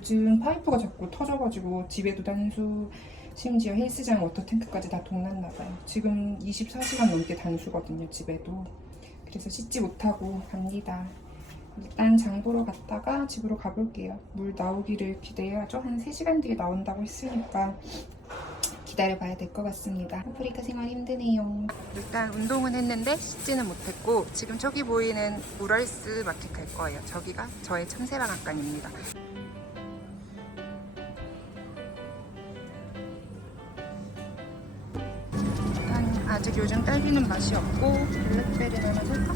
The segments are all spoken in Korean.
요즘 파이프가 자꾸 터져가지고 집에도 단수 심지어 헬스장 워터탱크까지 다 동났나 봐요. 지금 24시간 넘게 단수거든요, 집에도. 그래서 씻지 못하고 갑니다. 일단 장 보러 갔다가 집으로 가볼게요. 물 나오기를 기대해야죠. 한 3시간 뒤에 나온다고 했으니까 기다려봐야 될 것 같습니다. 아프리카 생활 힘드네요. 일단 운동은 했는데 씻지는 못했고 지금 저기 보이는 우럴스 마켓 갈 거예요. 저기가 저의 참새방앗간입니다. 아직 요즘 딸기는 맛이 없고 블랙베리 하나 살까?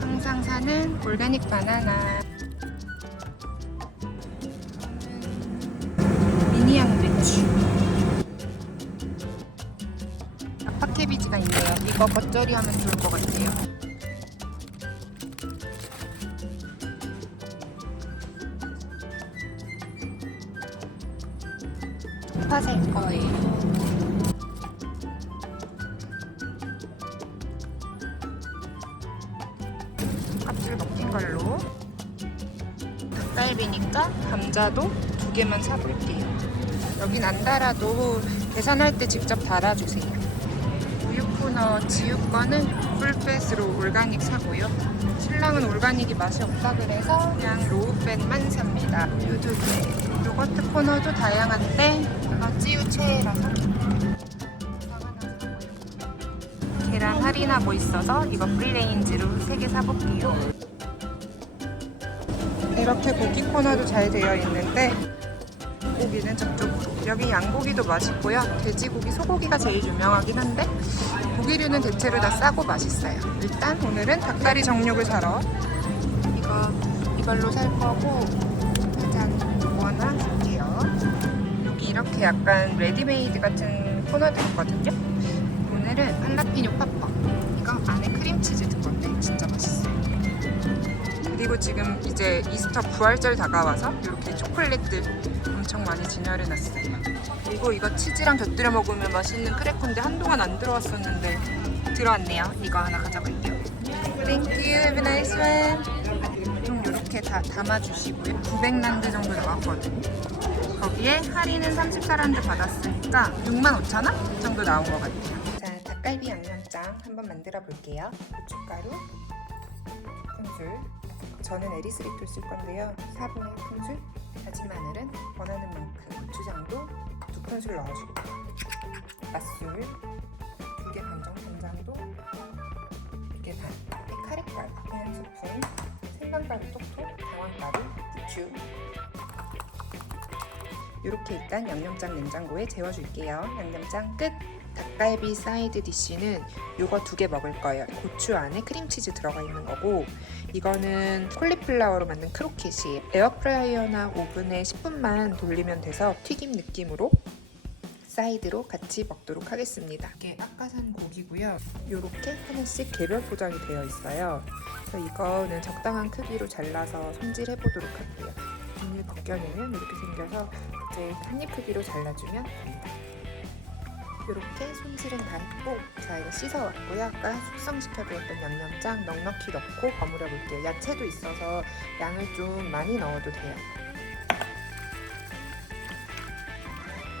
항상 사는 올가닉 바나나. 미니 양배추. 아빠 캐비지가 있네요. 이거 겉절이 하면 좋을 것 같아요 파살 거예요. 껍질 벗긴 걸로. 닭갈비니까 감자도 두 개만 사볼게요. 여긴 안 달아도 계산할 때 직접 달아주세요. 우유 코너 지우 거는 풀팻으로 올가닉 사고요. 신랑은 올가닉이 맛이 없다 그래서 그냥 로우팻만 삽니다. 우유 두개 요거트 코너도 다양한데 이거 찌우 최애라서 계란 할인하고 있어서 이거 프리레인지로 3개 사볼게요. 이렇게 고기 코너도 잘 되어 있는데 고기는 저쪽으로. 여기 양고기도 맛있고요. 돼지고기, 소고기가 제일 유명하긴 한데 고기류는 대체로 다 싸고 맛있어요. 일단 오늘은 닭다리 정육을 사러 이거 이걸로 살 거고 약간 레디메이드 같은 코너도 있거든요. 오늘은 할라피뇨 파퍼 이거 안에 크림치즈 든 건데 진짜 맛있어요. 그리고 지금 이제 이스터 부활절 다가와서 이렇게 초콜릿들 엄청 많이 진열해 놨어요. 그리고 이거 치즈랑 곁들여 먹으면 맛있는 크래커인데 한동안 안 들어왔었는데 들어왔네요. 이거 하나 가져갈게요. Thank you, have a nice one. 좀 이렇게 다 담아주시고요. 900란드 정도 나왔거든요 거기에 할인은 34란드 받았으니까 65,000원 정도 나온 것 같아요. 자, 닭갈비 양념장 한번 만들어 볼게요. 고춧가루, 큰술. 저는 에리스리톨 쓸 건데요. 4분의 1 큰술. 다진 마늘은 원하는 만큼. 고추장도 두 큰술 넣어주고. 맛술 두 개 반 정도. 간장도 두 개 반. 카레가루 한 스푼. 생강가루 톡톡. 강황가루, 후추. 이렇게 일단 양념장 냉장고에 재워줄게요. 양념장 끝. 닭갈비 사이드 디쉬는 이거 두 개 먹을 거예요. 고추 안에 크림치즈 들어가 있는 거고 이거는 콜리플라워로 만든 크로켓이에요. 에어프라이어나 오븐에 10분만 돌리면 돼서 튀김 느낌으로 사이드로 같이 먹도록 하겠습니다. 이게 아까 산 고기고요. 이렇게 하나씩 개별 포장이 되어 있어요. 그래서 이거는 적당한 크기로 잘라서 손질해 보도록 할게요. 비닐 벗겨내면 이렇게 생겨서 이제 한입 크기로 잘라주면 됩니다. 이렇게 손질은 다 했고 자 이거 씻어왔고요. 아까 숙성시켜두었던 양념장 넉넉히 넣고 버무려 볼게요. 야채도 있어서 양을 좀 많이 넣어도 돼요.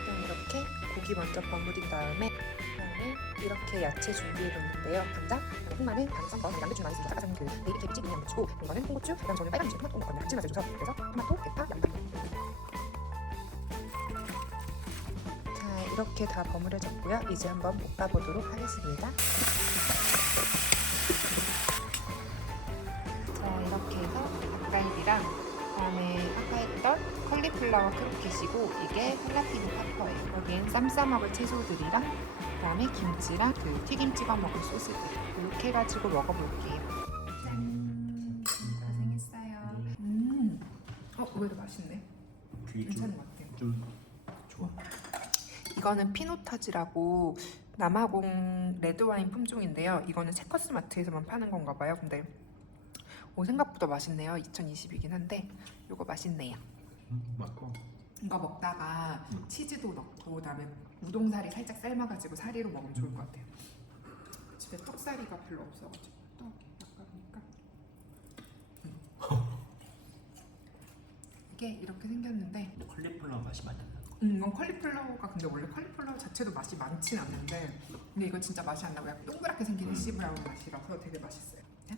그럼 이렇게 고기 먼저 버무린 다음에 그다음에 이렇게 야채 준비해 뒀는데요. 간장, 흑마늘, 거, 양배추 많이 쓰고 작아서 그 네이 캐비지, 미니 양배추고 이거는 홍고추, 그다음 저는 빨간 음식 토마토 넣거든요. 같이 맛을 줘서 그래서 토마토, 대파, 양파. 이렇게 다 버무려졌고요. 이제 한번 볶아보도록 하겠습니다. 자 이렇게 해서 닭갈비랑 그다음에 아까 했던 컬리플라워 크로켓이고 이게 할라피뇨 파퍼예요. 여기엔 쌈 싸먹을 채소들이랑 그다음에 김치랑 그 튀김 찍어 먹을 소스들 이렇게 해가지고 먹어볼게요. 짠, 고생했어요. 음, 어 의외로 맛있네. 괜찮은 것 같아요. 좀. 이거는 피노타즈라고 남아공 레드와인 품종인데요. 이거는 체커스 마트에서만 파는 건가 봐요. 근데 오 생각보다 맛있네요. 2020이긴 한데 이거 맛있네요. 음, 맞고 이거 먹다가 음. 치즈도 넣고 그다음에 우동사리 살짝 삶아가지고 사리로 먹으면 좋을 것 같아요. 집에 떡사리가 별로 없어가지고 떡 아까우니까. 음. 이 게 이렇게 생겼는데 근데 컬리플라워 맛이 많이 안 나. 음, 이건 컬리플라워가 근데 원래 컬리플라워 자체도 맛이 많진 않는데 근데 이거 진짜 맛이 안 나고 약간 동그랗게 생긴 음. 애쉬 브라운 맛이라서 되게 맛있어요. 네?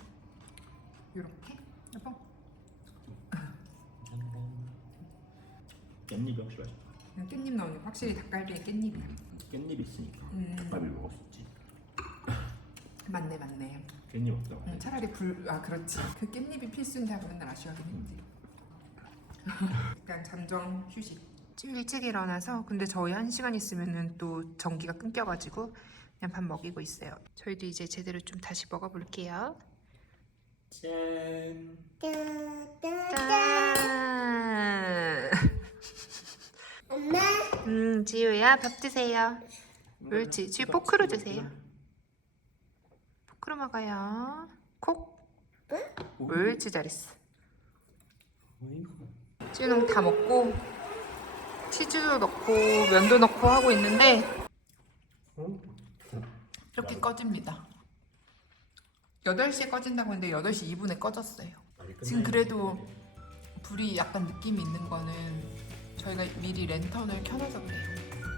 이렇게 여보 깻잎이 혹시 맛있다. 그냥 깻잎 넣으니까 확실히 닭갈비에 깻잎이야. 깻잎 있으니까 음. 닭갈비 먹을 수 있지. 맞네 맞네. 깻잎 없다고. 음, 차라리 불 아 그렇지 그 깻잎이 필수인데 하고 맨날 아쉬워하긴 했지. 약간 잠정 휴식. 좀 일찍 일어나서 근데 저희 한 시간 있으면은 또 전기가 끊겨가지고 그냥 밥 먹이고 있어요. 저희도 이제 제대로 좀 다시 먹어볼게요. 짠. 짠. 엄마, 음 지우야 밥 드세요. 옳지. 지우 포크로 드세요. 포크로 먹어요. 콕. 옳지 잘했어. 찌는 다 먹고 치즈도 넣고 면도 넣고 하고 있는데 이렇게 꺼집니다. 8시에 꺼진다고 했는데 8시 2분에 꺼졌어요. 지금 그래도 불이 약간 느낌이 있는 거는 저희가 미리 랜턴을 켜놔서 그래요.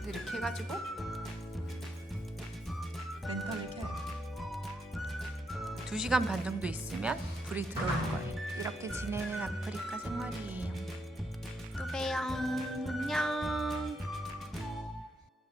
이렇게 해가지고 랜턴을 켜요. 2시간 반 정도 있으면 불이 들어오는 거예요. 이렇게 지내는 아프리카 생활이에요. 봬요. 안녕.